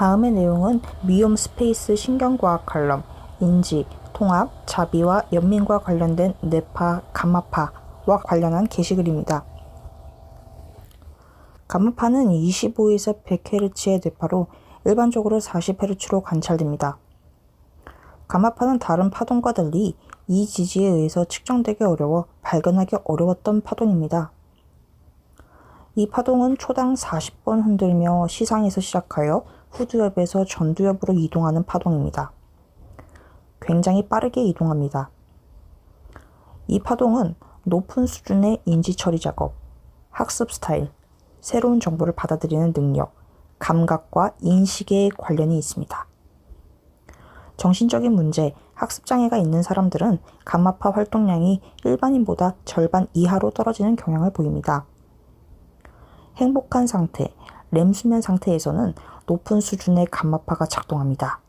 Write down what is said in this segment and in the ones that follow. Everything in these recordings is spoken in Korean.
다음의 내용은 미움 스페이스 신경과학 칼럼, 인지, 통합, 자비와 연민과 관련된 뇌파, 감마파와 관련한 게시글입니다. 감마파는 25에서 100Hz의 뇌파로 일반적으로 40Hz로 관찰됩니다. 감마파는 다른 파동과 달리 이 지지에 의해서 측정되기 어려워 발견하기 어려웠던 파동입니다. 이 파동은 초당 40번 흔들며 시상에서 시작하여 후두엽에서 전두엽으로 이동하는 파동입니다. 굉장히 빠르게 이동합니다. 이 파동은 높은 수준의 인지 처리 작업, 학습 스타일, 새로운 정보를 받아들이는 능력, 감각과 인식에 관련이 있습니다. 정신적인 문제, 학습장애가 있는 사람들은 감마파 활동량이 일반인보다 절반 이하로 떨어지는 경향을 보입니다. 행복한 상태, 렘 수면 상태에서는 높은 수준의 감마파가 작동합니다.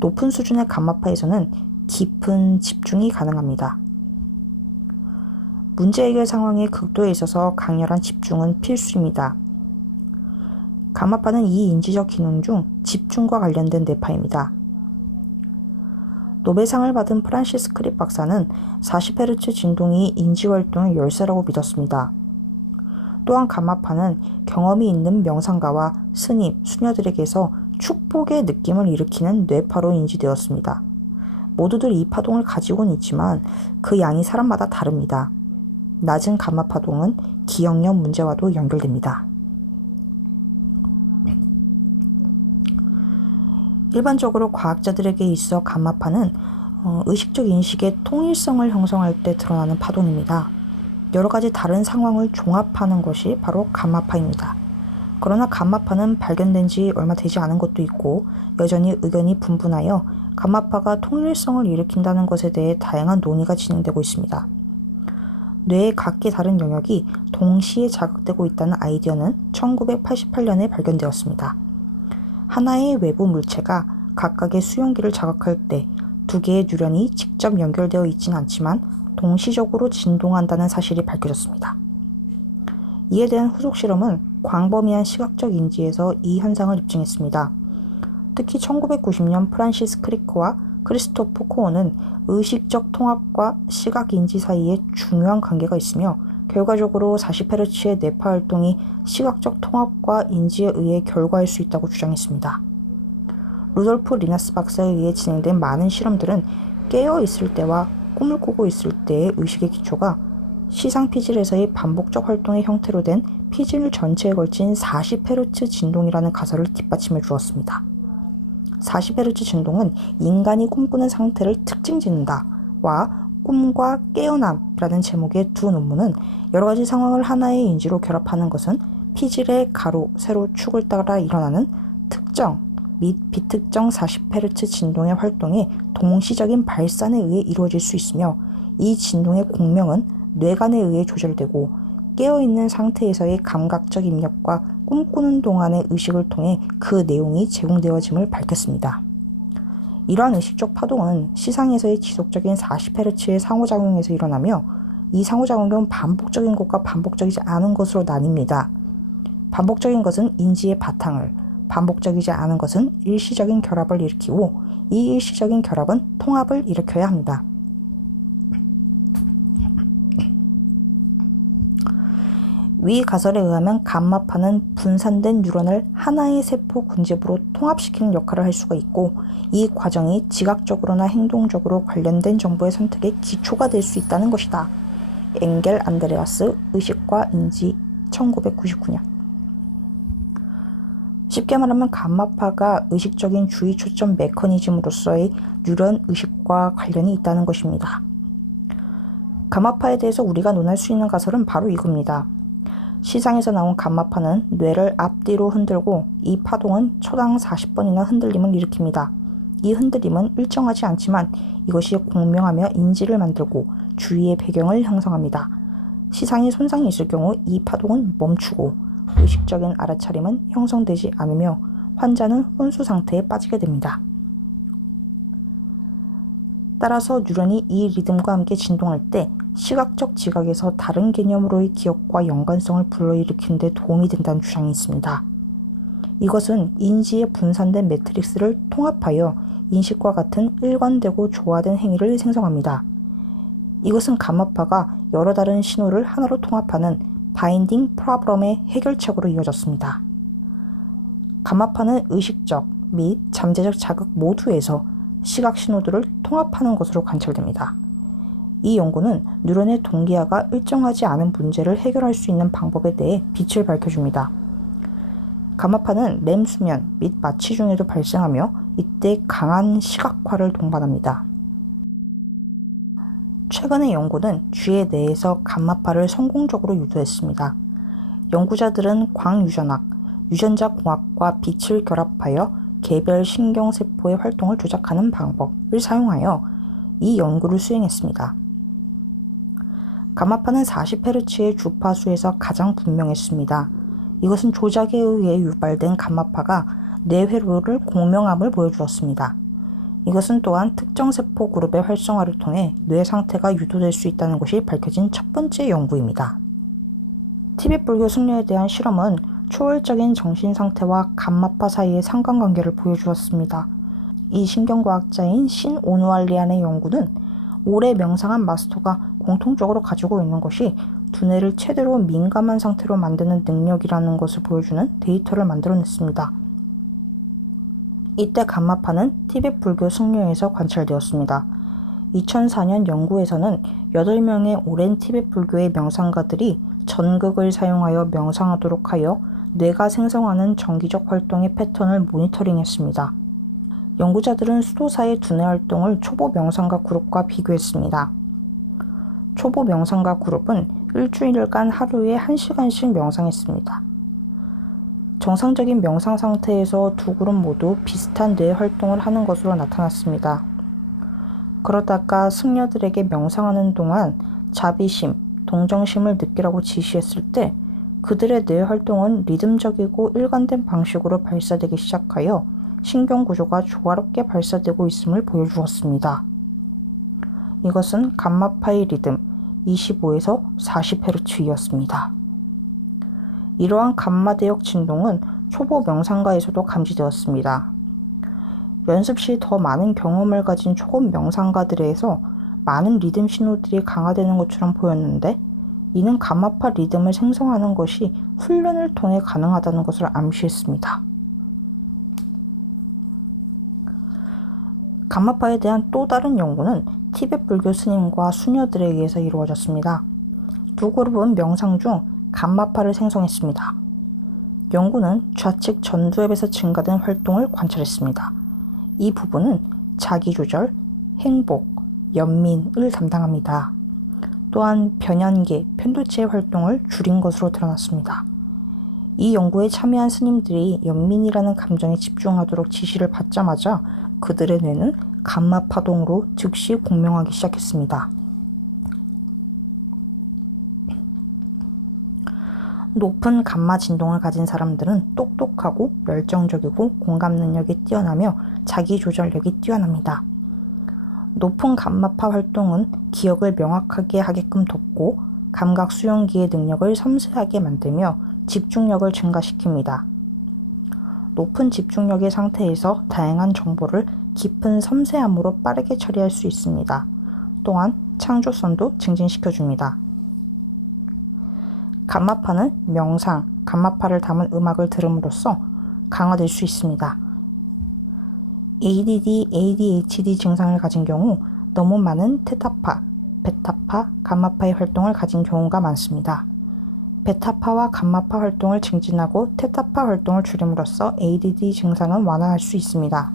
높은 수준의 감마파에서는 깊은 집중이 가능합니다. 문제 해결 상황의 극도에 있어서 강렬한 집중은 필수입니다. 감마파는 이 인지적 기능 중 집중과 관련된 뇌파입니다. 노벨상을 받은 프란시스 크립 박사는 40Hz 진동이 인지활동의 열쇠라고 믿었습니다. 또한 감마파는 경험이 있는 명상가와 스님, 수녀들에게서 축복의 느낌을 일으키는 뇌파로 인지되었습니다. 모두들 이 파동을 가지고는 있지만 그 양이 사람마다 다릅니다. 낮은 감마 파동은 기억력 문제와도 연결됩니다. 일반적으로 과학자들에게 있어 감마파는 의식적 인식의 통일성을 형성할 때 드러나는 파동입니다. 여러 가지 다른 상황을 종합하는 것이 바로 감마파입니다. 그러나 감마파는 발견된 지 얼마 되지 않은 것도 있고 여전히 의견이 분분하여 감마파가 통일성을 일으킨다는 것에 대해 다양한 논의가 진행되고 있습니다. 뇌의 각기 다른 영역이 동시에 자극되고 있다는 아이디어는 1988년에 발견되었습니다. 하나의 외부 물체가 각각의 수용기를 자극할 때 두 개의 뉴런이 직접 연결되어 있진 않지만 동시적으로 진동한다는 사실이 밝혀졌습니다. 이에 대한 후속 실험은 광범위한 시각적 인지에서 이 현상을 입증했습니다. 특히 1990년 프란시스 크리크와 크리스토프 코어는 의식적 통합과 시각 인지 사이에 중요한 관계가 있으며 결과적으로 40Hz의 뇌파 활동이 시각적 통합과 인지에 의해 결과일 수 있다고 주장했습니다. 루돌프 리나스 박사에 의해 진행된 많은 실험들은 깨어 있을 때와 꿈을 꾸고 있을 때의 의식의 기초가 시상 피질에서의 반복적 활동의 형태로 된 피질 전체에 걸친 40Hz 진동이라는 가설을 뒷받침해 주었습니다. 40Hz 진동은 인간이 꿈꾸는 상태를 특징 짓는다와 꿈과 깨어남이라는 제목의 두 논문은 여러 가지 상황을 하나의 인지로 결합하는 것은 피질의 가로, 세로 축을 따라 일어나는 특정 및 비특정 40Hz 진동의 활동의 동시적인 발산에 의해 이루어질 수 있으며 이 진동의 공명은 뇌관에 의해 조절되고 깨어있는 상태에서의 감각적 입력과 꿈꾸는 동안의 의식을 통해 그 내용이 제공되어짐을 밝혔습니다. 이러한 의식적 파동은 시상에서의 지속적인 40Hz의 상호작용에서 일어나며 이 상호작용은 반복적인 것과 반복적이지 않은 것으로 나뉩니다. 반복적인 것은 인지의 바탕을, 반복적이지 않은 것은 일시적인 결합을 일으키고 이 일시적인 결합은 통합을 일으켜야 합니다. 위 가설에 의하면 감마파는 분산된 뉴런을 하나의 세포 군집으로 통합시키는 역할을 할 수가 있고 이 과정이 지각적으로나 행동적으로 관련된 정보의 선택의 기초가 될 수 있다는 것이다. 엥겔 안드레아스, 의식과 인지, 1999년. 쉽게 말하면 감마파가 의식적인 주의 초점 메커니즘으로서의 뉴런 의식과 관련이 있다는 것입니다. 감마파에 대해서 우리가 논할 수 있는 가설은 바로 이겁니다. 시장에서 나온 감마파는 뇌를 앞뒤로 흔들고 이 파동은 초당 40번이나 흔들림을 일으킵니다. 이 흔들림은 일정하지 않지만 이것이 공명하며 인지를 만들고 주위의 배경을 형성합니다. 시상에 손상이 있을 경우 이 파동은 멈추고 의식적인 알아차림은 형성되지 않으며 환자는 혼수 상태에 빠지게 됩니다. 따라서 뉴런이 이 리듬과 함께 진동할 때 시각적 지각에서 다른 개념으로의 기억과 연관성을 불러일으키는 데 도움이 된다는 주장이 있습니다. 이것은 인지에 분산된 매트릭스를 통합하여 인식과 같은 일관되고 조화된 행위를 생성합니다. 이것은 감마파가 여러 다른 신호를 하나로 통합하는 바인딩 프로블럼의 해결책으로 이어졌습니다. 감마파는 의식적 및 잠재적 자극 모두에서 시각 신호들을 통합하는 것으로 관찰됩니다. 이 연구는 뉴런의 동기화가 일정하지 않은 문제를 해결할 수 있는 방법에 대해 빛을 밝혀줍니다. 감마파는 렘 수면 및 마취 중에도 발생하며 이때 강한 시각화를 동반합니다. 최근의 연구는 쥐의 뇌에서 감마파를 성공적으로 유도했습니다. 연구자들은 광유전학, 유전자 공학과 빛을 결합하여 개별 신경세포의 활동을 조작하는 방법을 사용하여 이 연구를 수행했습니다. 감마파는 40Hz의 주파수에서 가장 분명했습니다. 이것은 조작에 의해 유발된 감마파가 뇌회로를 공명함을 보여주었습니다. 이것은 또한 특정 세포 그룹의 활성화를 통해 뇌 상태가 유도될 수 있다는 것이 밝혀진 첫 번째 연구입니다. 티벳 불교 승려에 대한 실험은 초월적인 정신 상태와 감마파 사이의 상관관계를 보여주었습니다. 이 신경과학자인 신 오누알리안의 연구는 오래 명상한 마스터가 공통적으로 가지고 있는 것이 두뇌를 최대로 민감한 상태로 만드는 능력이라는 것을 보여주는 데이터를 만들어냈습니다. 이때 감마파는 티벳 불교 승려에서 관찰되었습니다. 2004년 연구에서는 8명의 오랜 티벳 불교의 명상가들이 전극을 사용하여 명상하도록 하여 뇌가 생성하는 정기적 활동의 패턴을 모니터링했습니다. 연구자들은 수도사의 두뇌 활동을 초보 명상가 그룹과 비교했습니다. 초보 명상가 그룹은 일주일간 하루에 1시간씩 명상했습니다. 정상적인 명상 상태에서 두 그룹 모두 비슷한 뇌 활동을 하는 것으로 나타났습니다. 그러다가 승려들에게 명상하는 동안 자비심, 동정심을 느끼라고 지시했을 때 그들의 뇌 활동은 리듬적이고 일관된 방식으로 발사되기 시작하여 신경구조가 조화롭게 발사되고 있음을 보여주었습니다. 이것은 감마파의 리듬 25에서 40Hz였습니다. 이러한 감마대역 진동은 초보 명상가에서도 감지되었습니다. 연습 시 더 많은 경험을 가진 초급 명상가들에서 많은 리듬 신호들이 강화되는 것처럼 보였는데 이는 감마파 리듬을 생성하는 것이 훈련을 통해 가능하다는 것을 암시했습니다. 감마파에 대한 또 다른 연구는 티벳 불교 스님과 수녀들에 의해서 이루어졌습니다. 두 그룹은 명상 중 감마파를 생성했습니다. 연구는 좌측 전두엽에서 증가된 활동을 관찰했습니다. 이 부분은 자기조절, 행복, 연민을 담당합니다. 또한 변연계, 편도체의 활동을 줄인 것으로 드러났습니다. 이 연구에 참여한 스님들이 연민이라는 감정에 집중하도록 지시를 받자마자 그들의 뇌는 감마 파동으로 즉시 공명하기 시작했습니다. 높은 감마 진동을 가진 사람들은 똑똑하고 열정적이고 공감 능력이 뛰어나며 자기 조절력이 뛰어납니다. 높은 감마파 활동은 기억을 명확하게 하게끔 돕고 감각 수용기의 능력을 섬세하게 만들며 집중력을 증가시킵니다. 높은 집중력의 상태에서 다양한 정보를 깊은 섬세함으로 빠르게 처리할 수 있습니다. 또한 창조성도 증진시켜줍니다. 감마파는 명상, 감마파를 담은 음악을 들음으로써 강화될 수 있습니다. ADD, ADHD 증상을 가진 경우 너무 많은 테타파, 베타파, 감마파의 활동을 가진 경우가 많습니다. 베타파와 감마파 활동을 증진하고 테타파 활동을 줄임으로써 ADD 증상은 완화할 수 있습니다.